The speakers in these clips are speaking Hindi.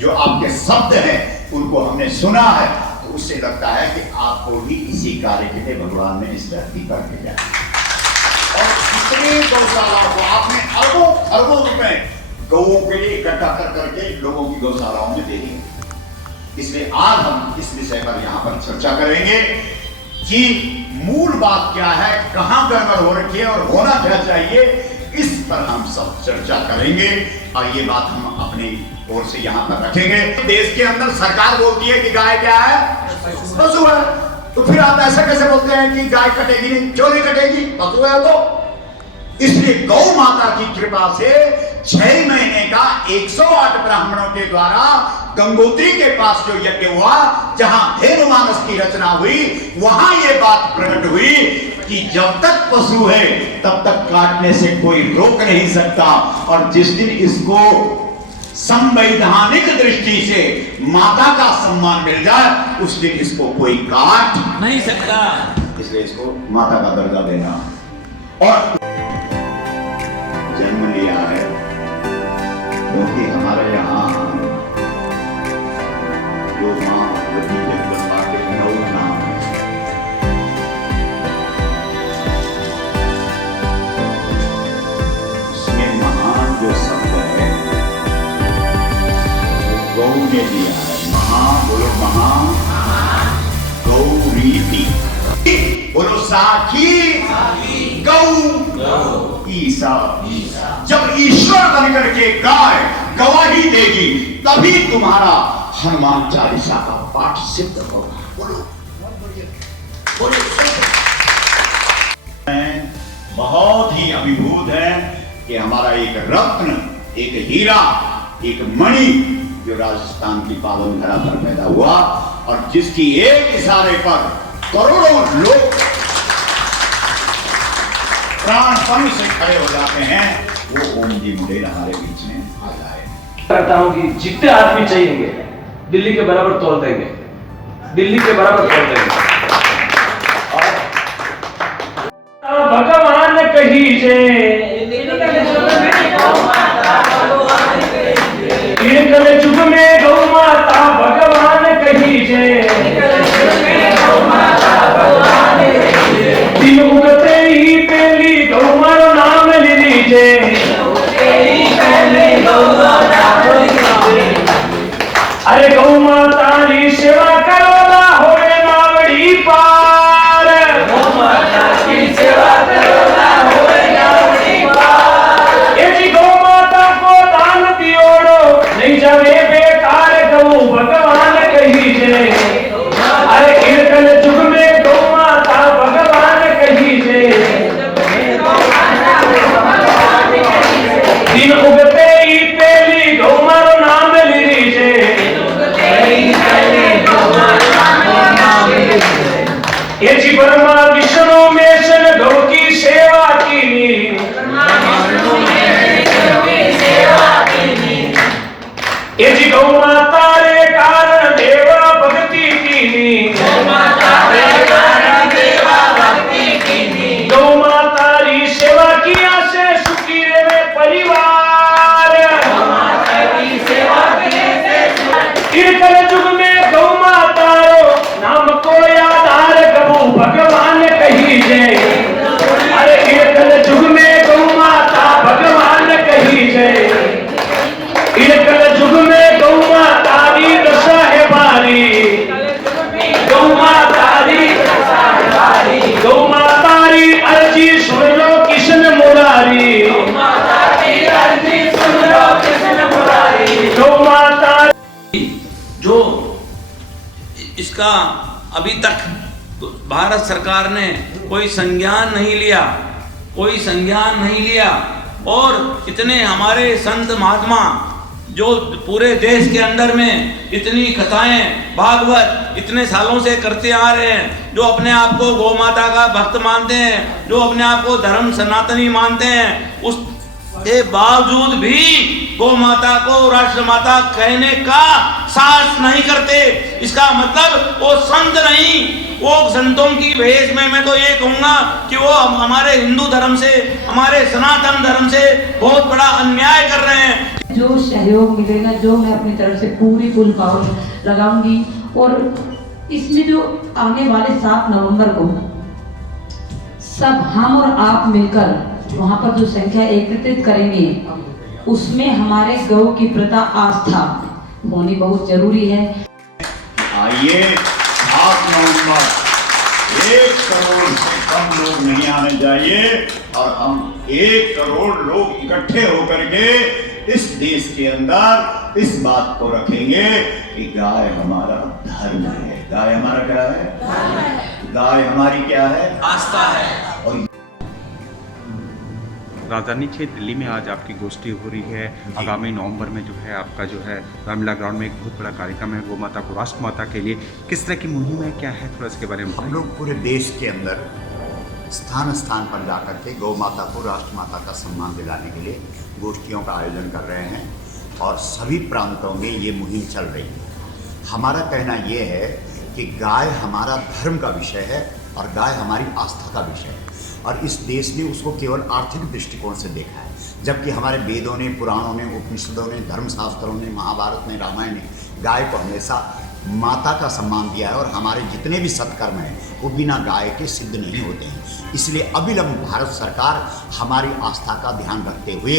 जो आपके शब्द हैं उनको हमने सुना है, तो उससे लगता है कि आपको भी इसी कार्य के लिए भगवान ने इस धरती पर भेजा और इतने गौशालाओं को आपने अरबों खरबों रुपए गौओं के लिए इकट्ठा कर करके लोगों की गौशालाओं में दे दिए। इसलिए आज हम इस विषय पर यहाँ पर चर्चा करेंगे कि मूल बात क्या है, कहाँ गड़बड़ हो रखी है और होना क्या चाहिए, इस पर हम सब चर्चा करेंगे और ये बात हम अपनी ओर से यहाँ पर रखेंगे। देश के अंदर सरकार बोलती है कि गाय क्या है, पशु है, तो फिर आप ऐसा कैसे बोलते हैं कि गाय कटेगी नहीं? क्यों नहीं कटेगी? पशु है तो। इसलिए गौ माता की कृपा से 6 महीने का 108 ब्राह्मणों के द्वारा गंगोत्री के पास जो यज्ञ हुआ, जहां धेनुमानस की रचना हुई, वहां ये बात प्रकट हुई कि जब तक पशु है तब तक काटने से कोई रोक नहीं सकता, और जिस दिन इसको संवैधानिक दृष्टि से माता का सम्मान मिल जाए उस दिन इसको कोई काट नहीं सकता। इसलिए इसको माता का दर्जा देना और जन्म लिया है, क्योंकि हमारे यहाँ जो माँ के 9 नाम है, उसमें महान जो शब्द है वो गौ ने दिया है। बोलो गौरीति, बोलो साखी गौ ईसा। जब ईश्वर बनकर के गाय गवाही देगी तभी तुम्हारा हनुमान चालीसा का पाठ सिद्ध होगा। बोलो बहुत ही अभिभूत है कि हमारा एक रत्न, एक हीरा, एक मणि जो राजस्थान की पावन धरा पर पैदा हुआ और जिसकी एक इशारे पर करोड़ों लोग प्राणपण से खड़े हो जाते हैं, वो ओम जी मुंडेर हमारे बीच में आ जाए। कहता हूं कि जितने आदमी चाहिए दिल्ली के बराबर तोड़ देंगे, दिल्ली के बराबर तोड़ देंगे। भगवान कही से युग में गौ माता भगवान कही से, दिन उगते ही पहली गौ मारो नाम ले लीजिए, अरे गौ माता की सेवा करो ना होए नावड़ी पार, गौ माता की सेवा करो ना होए नावड़ी पार, ये जी गौ माता को दान दियोड़ो नहीं जावे इसका अभी तक भारत सरकार ने कोई संज्ञान नहीं लिया और इतने हमारे संत महात्मा जो पूरे देश के अंदर में इतनी कथाएं भागवत इतने सालों से करते आ रहे हैं, जो अपने आप को गौ माता का भक्त मानते हैं, जो अपने आप को धर्म सनातनी मानते हैं, उसके बावजूद भी गौ माता को राष्ट्र माता कहने का साहस नहीं करते। इसका मतलब वो संत नहीं, वो संतों की भेष में मैं तो ये कहूँगा कि वो हमारे हिंदू धर्म से, हमारे सनातन धर्म से बहुत बड़ा अन्याय कर रहे हैं। जो सहयोग मिलेगा, जो मैं अपनी तरफ से पूरी फुल पावर लगाऊंगी और इसमें जो आने वाले 7 नवंबर को सब हम और आप मिलकर वहाँ पर जो संख्या एकत्रित करेंगे, उसमें हमारे गौ की प्रथा आस्था होनी बहुत जरूरी है। आइए 7 नवंबर 1 करोड़ से कम लोग नहीं आने चाहिए और हम 1 करोड़ लोग इकट्ठे होकर के इस देश के अंदर इस बात को रखेंगे कि गाय हमारा धर्म है। गाय हमारा क्या है? गाय हमारी क्या है? आस्था है। और राजधानी क्षेत्र दिल्ली में आज आपकी गोष्ठी हो रही है। आगामी नवंबर में जो है आपका जो है रामलीला ग्राउंड में एक बहुत बड़ा कार्यक्रम है गौ माता को राष्ट्र माता के लिए। किस तरह की मुहिम है, क्या है, थोड़ा इसके बारे में हम लोग पूरे देश के अंदर स्थान स्थान पर जाकर के गौ माता को राष्ट्र माता का सम्मान दिलाने के लिए गोष्ठियों का आयोजन कर रहे हैं और सभी प्रांतों में ये मुहिम चल रही है। हमारा कहना ये है कि गाय हमारा धर्म का विषय है और गाय हमारी आस्था का विषय है और इस देश ने उसको केवल आर्थिक दृष्टिकोण से देखा है, जबकि हमारे वेदों ने, पुराणों ने, उपनिषदों ने, धर्मशास्त्रों ने, महाभारत ने, रामायण ने गाय को हमेशा माता का सम्मान दिया है और हमारे जितने भी सत्कर्म हैं वो बिना गाय के सिद्ध नहीं होते हैं। इसलिए अविलंब भारत सरकार हमारी आस्था का ध्यान रखते हुए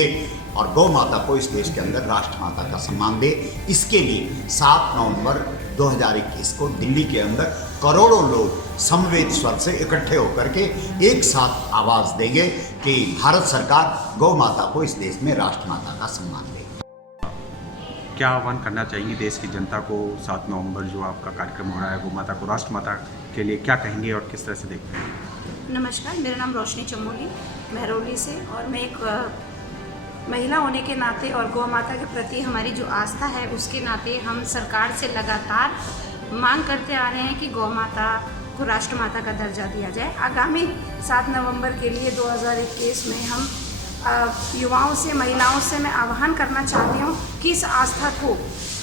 और गौ माता को इस देश के अंदर राष्ट्र माता का सम्मान दे, इसके लिए 7 नवंबर 2021 को दिल्ली के अंदर करोड़ों लोग समवेत स्वर से इकट्ठे होकर के एक साथ आवाज़ देंगे कि भारत सरकार गौ माता को इस देश में राष्ट्र माता का सम्मान दे। क्या आह्वान करना चाहिए देश की जनता को? 7 नवंबर जो आपका कार्यक्रम हो रहा है गौ माता को राष्ट्र माता के लिए, क्या कहेंगे और किस तरह से देखते हैं? नमस्कार, मेरा नाम रोशनी चमोली महरौली से और मैं एक महिला होने के नाते और गौ माता के प्रति हमारी जो आस्था है उसके नाते हम सरकार से लगातार मांग करते आ रहे हैं कि गौ माता को राष्ट्र माता का दर्जा दिया जाए। आगामी 7 नवंबर के लिए 2021 में हम युवाओं से, महिलाओं से मैं आह्वान करना चाहती हूँ कि इस आस्था को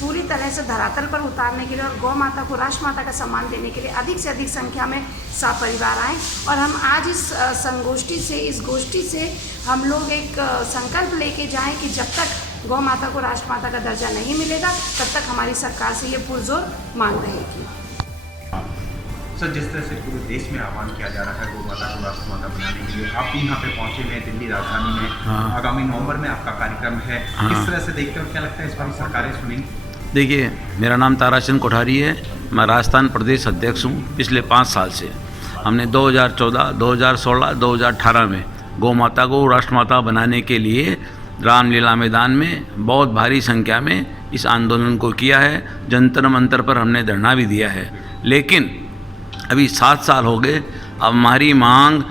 पूरी तरह से धरातल पर उतारने के लिए और गौ माता को राष्ट्र माता का सम्मान देने के लिए अधिक से अधिक संख्या में सपरिवार आएँ और हम आज इस गोष्ठी से हम लोग एक संकल्प लेके जाएं कि जब तक गौ माता को राष्ट्र माता का दर्जा नहीं मिलेगा तब तक हमारी सरकार से ये पुरजोर मांग रहेगी। सर, जिस तरह से पूरे देश में आह्वान किया जा रहा है गौ माता को राष्ट्र माता बनाने के लिए, आप भी यहाँ पे पहुँचे हुए हैं दिल्ली राजधानी में। आगामी नवंबर में आपका कार्यक्रम है, किस तरह से देखते हो, क्या लगता है इस बार सरकारें सुनेंगी? देखिए, मेरा नाम ताराचंद कोठारी है, मैं राजस्थान प्रदेश अध्यक्ष हूँ पिछले 5 साल से। हमने 2014, 2016, 2018 में गौ माता को राष्ट्र माता बनाने के लिए रामलीला मैदान में बहुत भारी संख्या में इस आंदोलन को किया है। जंतर मंतर पर हमने धरना भी दिया है, लेकिन अभी 7 साल हो गए। अब हमारी मांग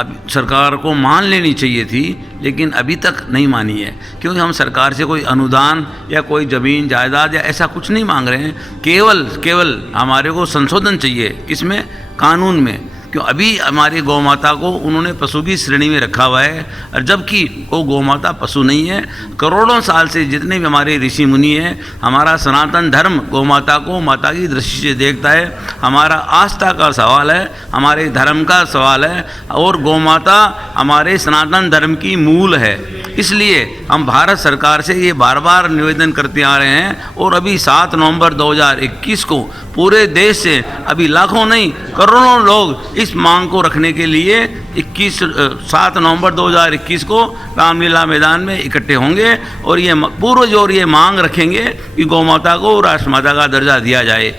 अब सरकार को मान लेनी चाहिए थी, लेकिन अभी तक नहीं मानी है, क्योंकि हम सरकार से कोई अनुदान या कोई ज़मीन जायदाद या ऐसा कुछ नहीं मांग रहे हैं। केवल हमारे को संशोधन चाहिए, किसमें? कानून में। क्यों? अभी हमारी गौ माता को उन्होंने पशु की श्रेणी में रखा हुआ है, और जबकि वो गौ माता पशु नहीं है। करोड़ों साल से जितने भी हमारे ऋषि मुनि हैं, हमारा सनातन धर्म गौ माता को माता की दृष्टि से देखता है। हमारा आस्था का सवाल है, हमारे धर्म का सवाल है, और गौ माता हमारे सनातन धर्म की मूल है। इसलिए हम भारत सरकार से ये बार बार निवेदन करते आ रहे हैं, और अभी 7 नवंबर 2021 को पूरे देश से अभी लाखों नहीं करोड़ों लोग इस मांग को रखने के लिए 7 नवंबर 2021 को रामलीला मैदान में इकट्ठे होंगे और ये पूर्वज और ये मांग रखेंगे कि गौ माता को राष्ट्र माता का दर्जा दिया जाए।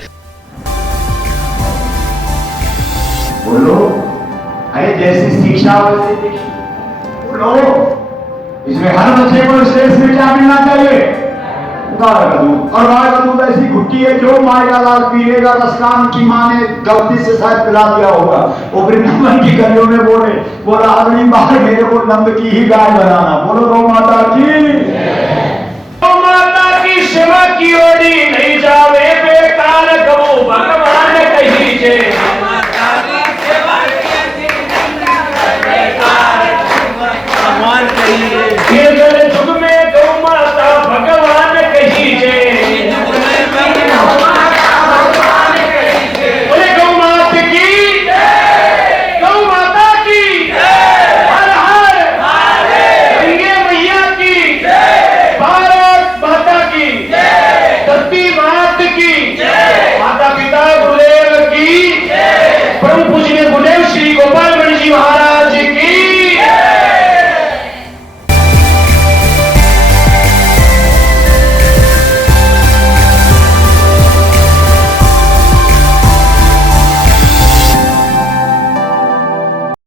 बोलो, अरे जैसी शिक्षा वैसी बोलो, इसमें हर बच्चे को इस देश में क्या मिलना चाहिए? गाय का दूध, और गाय का दूध ऐसी घुट्टी है जो माएगा लाल पीलेगा। रसकान की माँ ने गलती से शायद पिला दिया होगा। वो वृंदावन की गलियों में बोला अगली बार मेरे को नंद की ही गाय बनाना। बोलो गौ माता की। गौ माता की सेवा की ओरी नहीं जावे बेकार कबो